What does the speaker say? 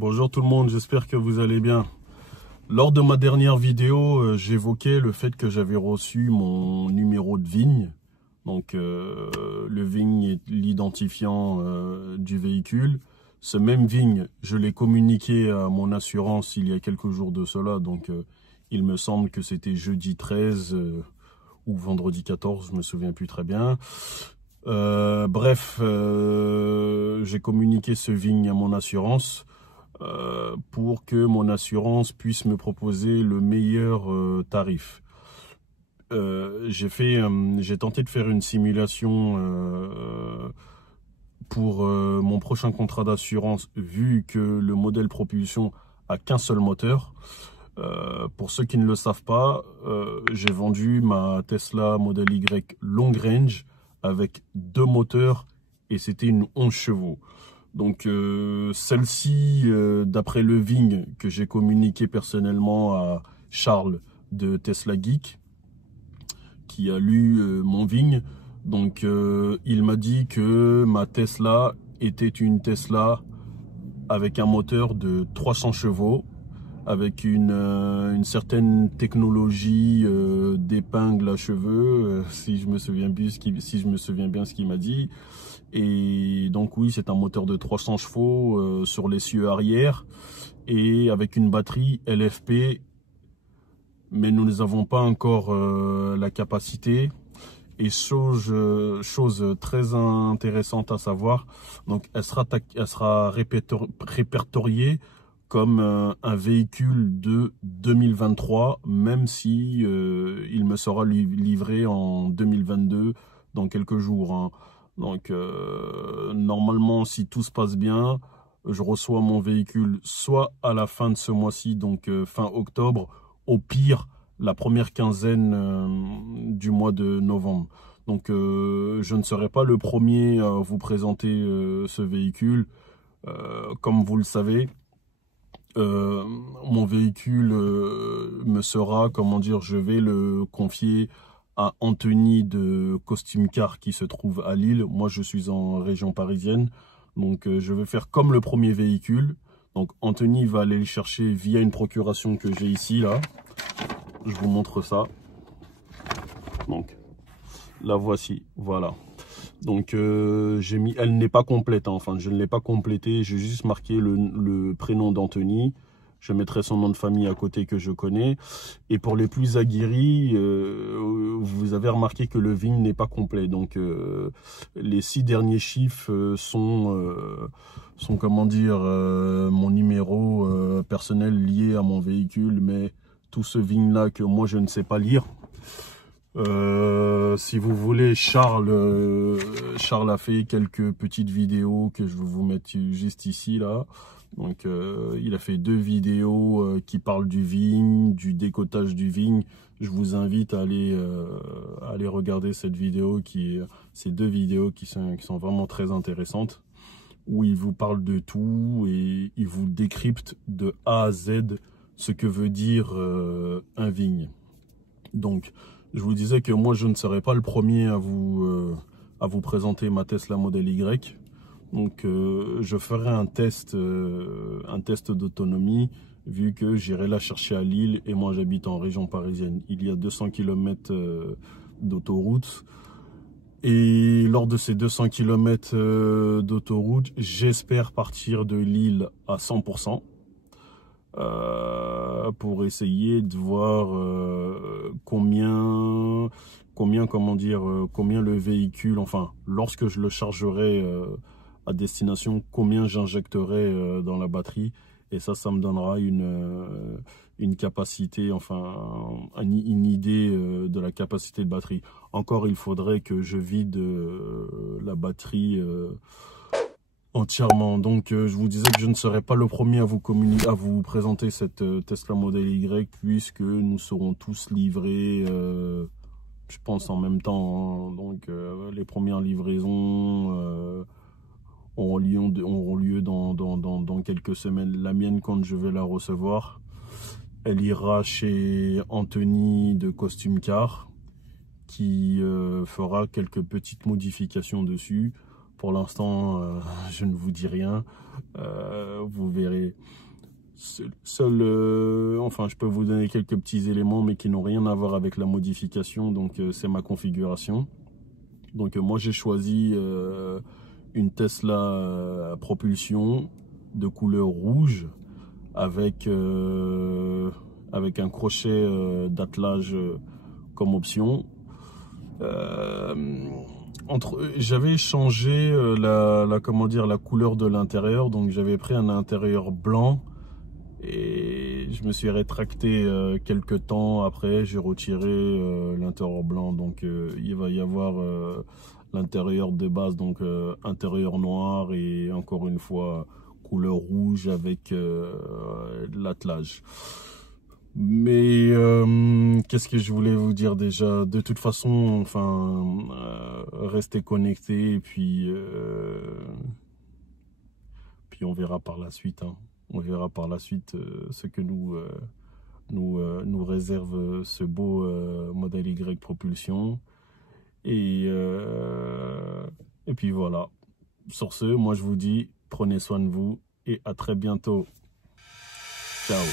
Bonjour tout le monde, j'espère que vous allez bien. Lors de ma dernière vidéo, j'évoquais le fait que j'avais reçu mon numéro de vigne. Donc le vigne est l'identifiant du véhicule. Ce même vigne, je l'ai communiqué à mon assurance il y a quelques jours de cela. Donc il me semble que c'était jeudi 13 ou vendredi 14, je me souviens plus très bien. Bref, j'ai communiqué ce vigne à mon assurance. Pour que mon assurance puisse me proposer le meilleur tarif. J'ai tenté de faire une simulation pour mon prochain contrat d'assurance, vu que le modèle propulsion a qu'un seul moteur. Pour ceux qui ne le savent pas, j'ai vendu ma Tesla Model Y Long Range avec 2 moteurs et c'était une 11 chevaux. Donc celle-ci, d'après le Vigne que j'ai communiqué personnellement à Charles de Tesla Geek, qui a lu mon Vigne, donc il m'a dit que ma Tesla était une Tesla avec un moteur de 300 chevaux, avec une certaine technologie d'épingle à cheveux, si je me souviens bien ce qu'il m'a dit. Et donc oui, c'est un moteur de 300 chevaux sur l'essieu arrière et avec une batterie LFP, mais nous n'avons pas encore la capacité. Et chose très intéressante à savoir, donc elle sera répertoriée comme un véhicule de 2023, même si il me sera livré en 2022 dans quelques jours, hein. Donc normalement, si tout se passe bien, je reçois mon véhicule soit à la fin de ce mois-ci, donc fin octobre, au pire la première quinzaine du mois de novembre. Donc je ne serai pas le premier à vous présenter ce véhicule. Comme vous le savez, mon véhicule me sera, comment dire, je vais le confier à Anthony de Costume Car qui se trouve à Lille. Moi, je suis en région parisienne. Donc, je vais faire comme le premier véhicule. Donc, Anthony va aller le chercher via une procuration que j'ai ici, là. Je vous montre ça. Donc, la voici. Voilà. Donc, j'ai mis... Elle n'est pas complète, hein. Enfin, je ne l'ai pas complétée. J'ai juste marqué le prénom d'Anthony. Je mettrai son nom de famille à côté que je connais. Et pour les plus aguerris, vous avez remarqué que le Vigne n'est pas complet. Donc, les 6 derniers chiffres sont comment dire, mon numéro personnel lié à mon véhicule. Mais tout ce Vigne-là que moi, je ne sais pas lire. Si vous voulez, Charles a fait quelques petites vidéos que je vais vous mettre juste ici, là. Donc il a fait 2 vidéos qui parlent du Vigne, du décotage du Vigne. Je vous invite à aller regarder ces 2 vidéos qui sont vraiment très intéressantes, où il vous parle de tout et il vous décrypte de A à Z ce que veut dire un Vigne. Donc je vous disais que moi je ne serai pas le premier à vous présenter ma Tesla Model Y. Donc je ferai un test d'autonomie, vu que j'irai la chercher à Lille et moi j'habite en région parisienne. Il y a 200 km d'autoroute. Et lors de ces 200 km d'autoroute, j'espère partir de Lille à 100%. Pour essayer de voir combien le véhicule, enfin lorsque je le chargerai à destination, combien j'injecterai dans la batterie, et ça me donnera une capacité, enfin une idée de la capacité de batterie. Encore, il faudrait que je vide la batterie entièrement. Donc je vous disais que je ne serai pas le premier à vous présenter cette Tesla Model Y, puisque nous serons tous livrés je pense en même temps, hein. Donc les premières livraisons auront lieu dans quelques semaines. La mienne, quand je vais la recevoir, elle ira chez Anthony de Costume Car, qui fera quelques petites modifications dessus. Pour l'instant, je ne vous dis rien. Vous verrez. c'est seul, enfin, je peux vous donner quelques petits éléments, mais qui n'ont rien à voir avec la modification. Donc, c'est ma configuration. Donc, moi, j'ai choisi une Tesla propulsion de couleur rouge avec un crochet d'attelage comme option. J'avais changé la couleur de l'intérieur, donc j'avais pris un intérieur blanc et je me suis rétracté quelques temps après, j'ai retiré l'intérieur blanc, donc il va y avoir l'intérieur de base, donc intérieur noir et encore une fois couleur rouge avec l'attelage. Mais qu'est-ce que je voulais vous dire déjà? De toute façon, enfin, restez connectés et puis on verra par la suite. Hein. On verra par la suite ce que nous réserve ce beau modèle Y propulsion. Et puis voilà. Sur ce, moi je vous dis, prenez soin de vous et à très bientôt. Ciao.